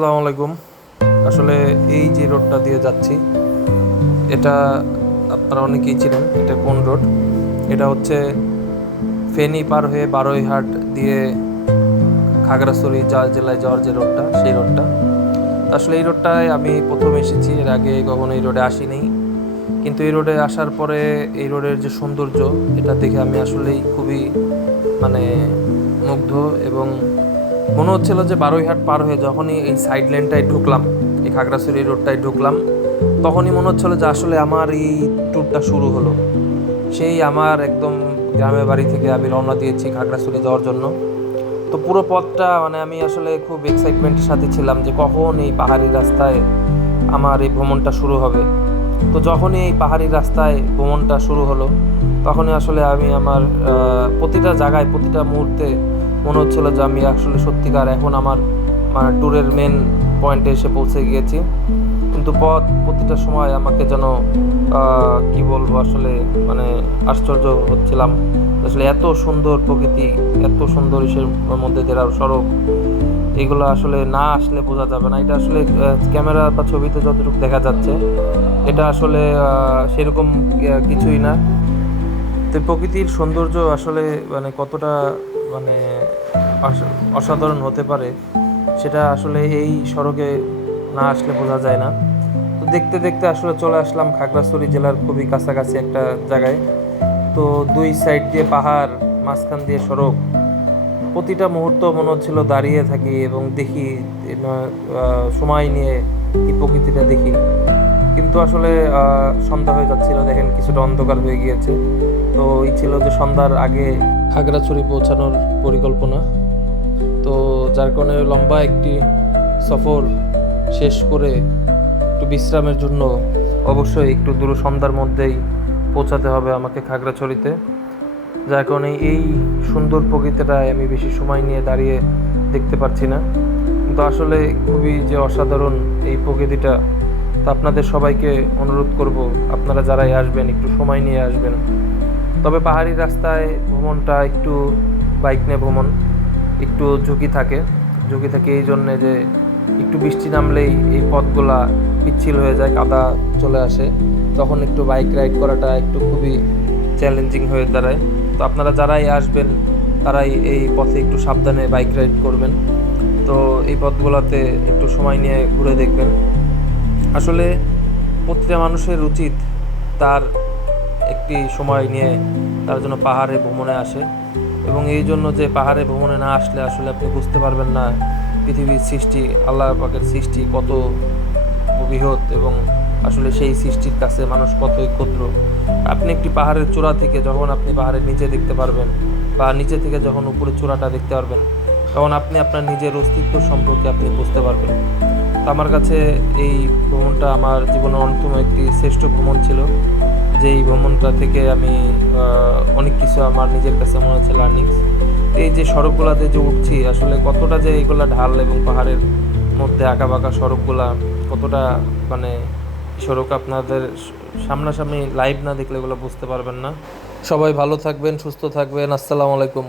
আসসালামু আলাইকুম। আসলে এই যে রোডটা দিয়ে যাচ্ছি, এটা আপনারা অনেকেই চিনেন। এটা কোন রোড? এটা হচ্ছে ফেনী পার হয়ে বারৈহাট দিয়ে খাগড়াছড়ি জেলায় যাওয়ার যে রোডটা, সেই রোডটা। আসলে এই রোডটায় আমি প্রথম এসেছি, এর আগে কখনো এই রোডে আসিনি। কিন্তু এই রোডে আসার পরে এই রোডের যে সৌন্দর্য, এটা দেখে আমি আসলেই খুবই মানে মুগ্ধ। এবং মনে হচ্ছিল যে বারৈহাট পার হয়ে যখনই এই সাইড লেনটায় ঢুকলাম, এই খাগড়াছড়ি রোডটায় ঢুকলাম, তখনই মনে হচ্ছিল যে আসলে আমার এই ট্যুরটা শুরু হলো। সেই আমার একদম গ্রামের বাড়ি থেকে আমি রওনা দিয়েছি খাগড়াছড়ি যাওয়ার জন্য। তো পুরো পথটা আমি আসলে খুব এক্সাইটমেন্টের সাথে ছিলাম যে কখন এই পাহাড়ি রাস্তায় আমার এই ভ্রমণটা শুরু হবে। তো যখনই এই পাহাড়ি রাস্তায় ভ্রমণটা শুরু হলো, তখনই আসলে আমি আমার প্রতিটা জায়গায়, প্রতিটা মুহূর্তে মনে হচ্ছিল যে আমি আসলে সত্যিকার এখন আমার ট্যুরের মেন পয়েন্টে এসে পৌঁছে গিয়েছি। কিন্তু প্রতিটা সময় আমাকে যেন কি বলবো, আসলে আশ্চর্য হচ্ছিলাম। আসলে এত সুন্দর প্রকৃতি, এত সুন্দর ইসের মধ্যে যে সড়ক, এগুলো আসলে না আসলে বোঝা যাবে না। এটা আসলে ক্যামেরা বা ছবিতে যতটুকু দেখা যাচ্ছে, এটা আসলে সেরকম কিছুই না। তো প্রকৃতির সৌন্দর্য আসলে কতটা মানে অসাধারণ হতে পারে, সেটা আসলে এই সড়কে না আসলে বোঝা যায় না। তো দেখতে দেখতে আসলে চলে আসলাম খাগড়াছড়ি জেলার খুবই কাছাকাছি একটা জায়গায়। তো দুই সাইড দিয়ে পাহাড়, মাঝখান দিয়ে সড়ক। প্রতিটা মুহূর্ত মনে হচ্ছিল দাঁড়িয়ে থাকি এবং দেখি, সময় নিয়ে এই প্রকৃতিটা দেখি। কিন্তু আসলে সন্ধ্যা হয়ে যাচ্ছিল, দেখেন কিছুটা অন্ধকার হয়ে গিয়েছে। তো এই ছিল যে সন্ধ্যার আগে খাগড়াছড়ি পৌঁছানোর পরিকল্পনা। তো যার কারণে লম্বা একটি সফর শেষ করে একটু বিশ্রামের জন্য অবশ্যই একটু দূর সন্ধ্যার মধ্যেই পৌঁছাতে হবে আমাকে খাগড়াছড়িতে। যার কারণে এই সুন্দর প্রকৃতিটায় আমি বেশি সময় নিয়ে দাঁড়িয়ে দেখতে পারছি না। কিন্তু আসলে খুবই যে অসাধারণ এই প্রকৃতিটা, তা আপনাদের সবাইকে অনুরোধ করব, আপনারা যারাই আসবেন একটু সময় নিয়ে আসবেন। তবে পাহাড়ি রাস্তায় ভ্রমণটা একটু, বাইক নিয়ে ভ্রমণ একটু ঝুঁকি থাকে। এই জন্যে যে একটু বৃষ্টি নামলেই এই পথগুলা পিচ্ছিল হয়ে যায়, কাদা চলে আসে, তখন একটু বাইক রাইড করাটা একটু খুবই চ্যালেঞ্জিং হয়ে দাঁড়ায়। তো আপনারা যারাই আসবেন তারাই এই পথে একটু সাবধানে বাইক রাইড করবেন। তো এই পথগুলোতে একটু সময় নিয়ে ঘুরে দেখবেন। আসলে প্রতিটা মানুষের উচিত তার একটি সময় নিয়ে তার জন্য পাহাড়ে ভ্রমণে আসে। এবং এই জন্য যে পাহাড়ে ভ্রমণে না আসলে আসলে আপনি বুঝতে পারবেন না পৃথিবীর সৃষ্টি, আল্লাহ পাকের সৃষ্টি কত বৃহৎ, এবং আসলে সেই সৃষ্টির কাছে মানুষ কতই ক্ষুদ্র। আপনি একটি পাহাড়ের চূড়া থেকে যখন আপনি পাহাড়ের নিচে দেখতে পারবেন, বা নিচে থেকে যখন উপরে চূড়াটা দেখতে পারবেন, তখন আপনি আপনার নিজের অস্তিত্ব সম্পর্কে আপনি বুঝতে পারবেন। তো আমার কাছে এই ভ্রমণটা আমার জীবনের অন্যতম একটি শ্রেষ্ঠ ভ্রমণ ছিল। যে এই ভ্রমণটা থেকে আমি অনেক কিছু আমার নিজের কাছে মনে হচ্ছে লার্নিংস। এই যে সড়কগুলোতে যে উঠছি, আসলে কতটা যে এগুলা ঢাল এবং পাহাড়ের মধ্যে আঁকা বাঁকা সড়কগুলা, কতটা মানে সড়ক আপনাদের সামনাসামনি লাইভ না দেখলে এগুলো বুঝতে পারবেন না। সবাই ভালো থাকবেন, সুস্থ থাকবেন। আসসালামু আলাইকুম।